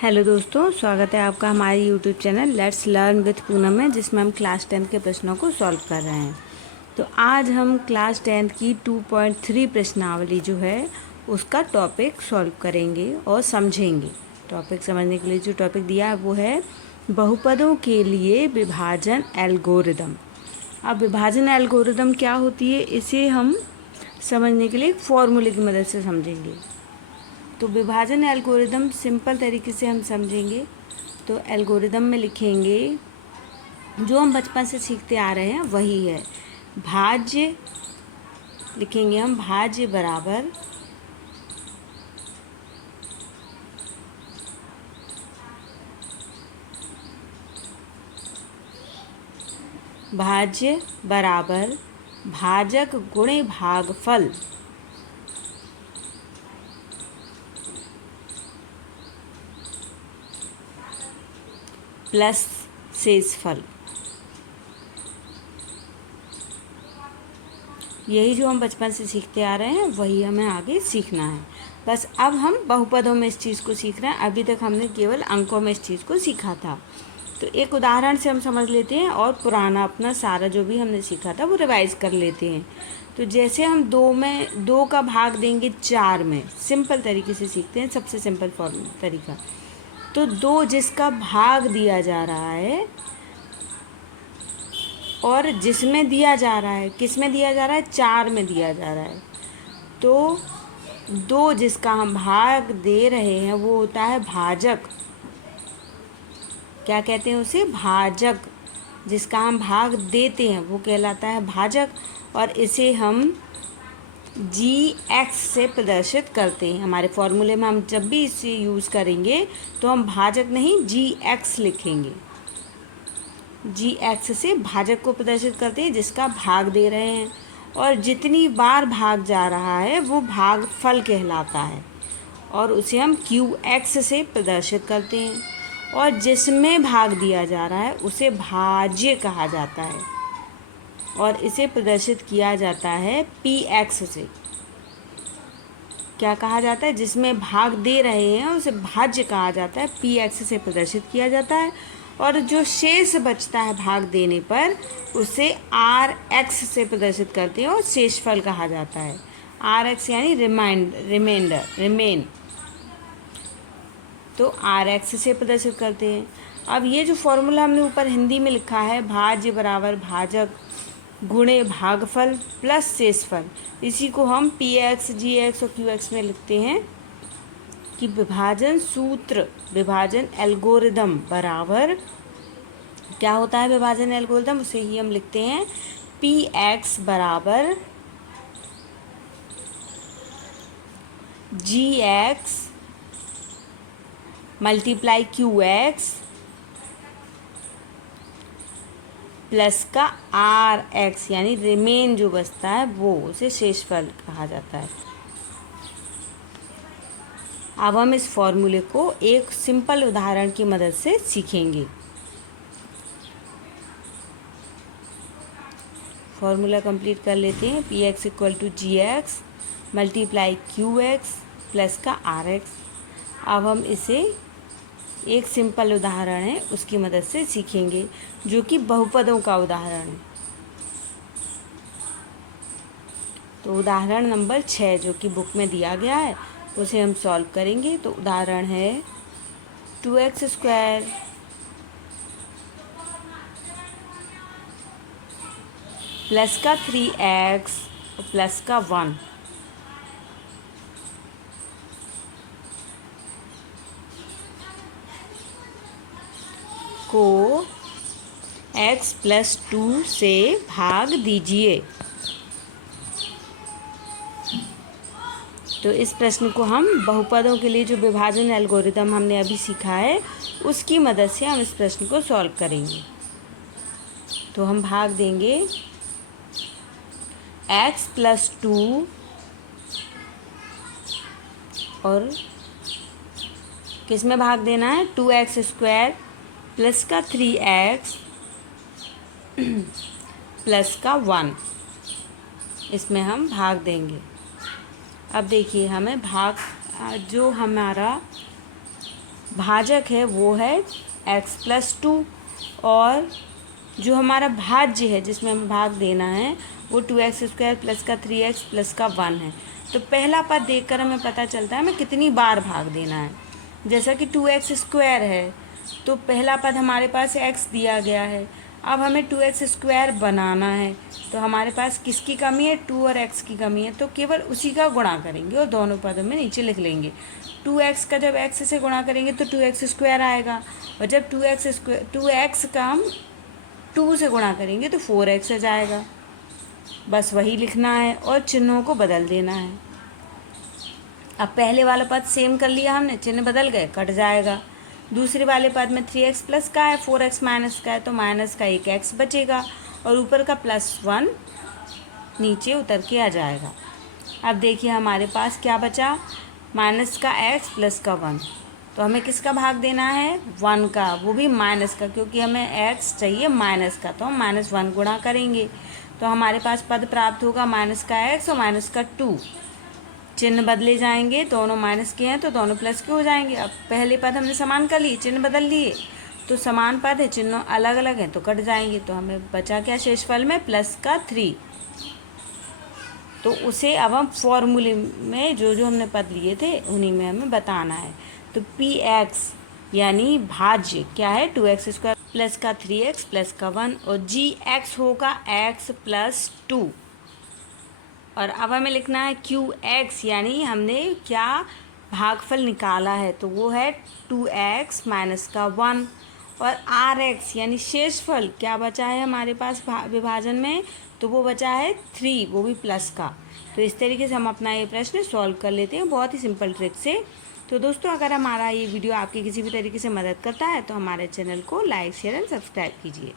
Hello दोस्तों, स्वागत है आपका हमारे YouTube channel let's learn with Poonam में, जिसमें हम क्लास 10 के प्रश्नों को सॉल्व कर रहे हैं। तो आज हम क्लास 10 की 2.3 प्रश्नावली जो है उसका टॉपिक सॉल्व करेंगे और समझेंगे। टॉपिक समझने के लिए जो टॉपिक दिया है वो है बहुपदों के लिए विभाजन एल्गोरिदम। अब विभाजन एल्गोरिदम क्या होती है, इसे हम समझने के लिए एक फॉर्मूले की मदद से समझेंगे। तो विभाजन एल्गोरिदम सिंपल तरीके से हम समझेंगे तो एल्गोरिदम में लिखेंगे, जो हम बचपन से सीखते आ रहे हैं वही है। भाज्य लिखेंगे हम, भाज्य बराबर भाजक गुणे भागफल प्लस शेषफल। यही जो हम बचपन से सीखते आ रहे हैं वही हमें आगे सीखना है। बस अब हम बहुपदों में इस चीज़ को सीख रहे हैं। अभी तक हमने केवल अंकों में इस चीज़ को सीखा था। तो एक उदाहरण से हम समझ लेते हैं और पुराना अपना सारा जो भी हमने सीखा था वो रिवाइज कर लेते हैं। तो जैसे हम 2 का भाग देंगे 4 में, सिंपल तरीके से सीखते हैं, सबसे सिंपल तरीका। तो 2 जिसका भाग दिया जा रहा है और जिसमें दिया जा रहा है, किस में दिया जा रहा है, 4 में दिया जा रहा है। तो 2 जिसका हम भाग दे रहे हैं वो होता है भाजक। क्या कहते हैं उसे? भाजक। जिसका हम भाग देते हैं वो कहलाता है भाजक, और इसे हम GX से प्रदर्शित करते हैं। हमारे फॉर्मूले में हम जब भी इसे यूज़ करेंगे तो हम भाजक नहीं GX लिखेंगे। GX से भाजक को प्रदर्शित करते हैं जिसका भाग दे रहे हैं, और जितनी बार भाग जा रहा है वो भागफल कहलाता है, और उसे हम QX से प्रदर्शित करते हैं। और जिसमें भाग दिया जा रहा है उसे भाज्य कहा जाता है, और इसे प्रदर्शित किया जाता है PX से। क्या कहा जाता है? जिसमें भाग दे रहे हैं उसे भाज्य कहा जाता है, PX से प्रदर्शित किया जाता है। और जो शेष बचता है भाग देने पर उसे RX से प्रदर्शित करते हैं और शेषफल कहा जाता है। RX यानी रिमेन, तो RX से प्रदर्शित करते हैं। अब ये जो फॉर्मूला हमने ऊपर हिंदी में लिखा है, भाज्य बराबर भाजक गुणे भागफल प्लस शेषफल, इसी को हम PX, GX और QX में लिखते हैं कि विभाजन सूत्र, विभाजन एल्गोरिदम बराबर क्या होता है? विभाजन एल्गोरिदम उसे ही हम लिखते हैं PX बराबर GX मल्टीप्लाई QX प्लस का RX, यानी रिमेन जो बचता है वो उसे शेषफल कहा जाता है। अब हम इस फॉर्मूले को एक सिंपल उदाहरण की मदद से सीखेंगे। फॉर्मूला कंप्लीट कर लेते हैं। PX equal to GX multiply QX plus का RX। अब हम इसे एक सिंपल उदाहरण है उसकी मदद से सीखेंगे, जो कि बहुपदों का उदाहरण है। तो उदाहरण नंबर 6 जो कि बुक में दिया गया है उसे हम सॉल्व करेंगे। तो उदाहरण है 2x² प्लस का 3x प्लस का 1 को x प्लस 2 से भाग दीजिए। तो इस प्रश्न को हम बहुपदों के लिए जो विभाजन एल्गोरिदम हमने अभी सीखा है उसकी मदद से हम इस प्रश्न को सॉल्व करेंगे। तो हम भाग देंगे x प्लस 2 और किस में भाग देना है? 2x² प्लस का 3x प्लस का 1, इसमें हम भाग देंगे। अब देखिए हमें भाग जो हमारा भाजक है वो है x+2 और जो हमारा भाज्य है जिसमें हमें भाग देना है वो 2x² प्लस का 3x प्लस का 1 है। तो पहला पद देखकर हमें पता चलता है हमें कितनी बार भाग देना है। जैसा कि 2x² है तो पहला पद हमारे पास x दिया गया है, अब हमें 2x² बनाना है तो हमारे पास किसकी कमी है, 2 और x की कमी है, तो केवल उसी का गुणा करेंगे और दोनों पदों में नीचे लिख लेंगे। 2x का जब x से गुणा करेंगे तो 2x² आएगा और जब 2x का हम 2 से गुणा करेंगे तो 4x आ जाएगा। बस वही लिखना है और चिन्हों को बदल देना है। अब पहले वाला पद सेम कर लिया हमने, चिन्ह बदल गए, कट जाएगा। दूसरे वाले पद में 3x प्लस का है, 4x माइनस का है तो माइनस का एक x बचेगा और ऊपर का +1 नीचे उतर के आ जाएगा। अब देखिए हमारे पास क्या बचा, माइनस का x प्लस का 1, तो हमें किसका भाग देना है, 1 का, वो भी माइनस का, क्योंकि हमें x चाहिए माइनस का, तो हम -1 गुणा करेंगे तो हमारे पास पद प्राप्त होगा माइनस का x और माइनस का 2। चिन्ह बदले जाएंगे, दोनों माइनस के हैं तो दोनों प्लस के हो जाएंगे। अब पहले पद हमने समान कर लिए, चिन्ह बदल लिए तो समान पद है, चिन्ह अलग अलग हैं तो कट जाएंगे। तो हमें बचा क्या शेषफल में, प्लस का 3। तो उसे अब हम फॉर्मूले में जो जो हमने पद लिए थे उन्हीं में हमें बताना है। तो px यानी भाज्य क्या है, 2x² प्लस का 3x प्लस का 1 और gx होगा x प्लस 2। और अब हमें लिखना है qx यानी हमने क्या भागफल निकाला है तो वो है 2x माइनस का 1 और rx यानी शेषफल क्या बचा है हमारे पास विभाजन में तो वो बचा है 3, वो भी प्लस का। तो इस तरीके से हम अपना ये प्रश्न सॉल्व कर लेते हैं बहुत ही सिंपल ट्रिक से। तो दोस्तों अगर हमारा ये वीडियो आपकी किसी भी तरीके से मदद करता है तो हमारे चैनल को लाइक शेयर एंड सब्सक्राइब कीजिए।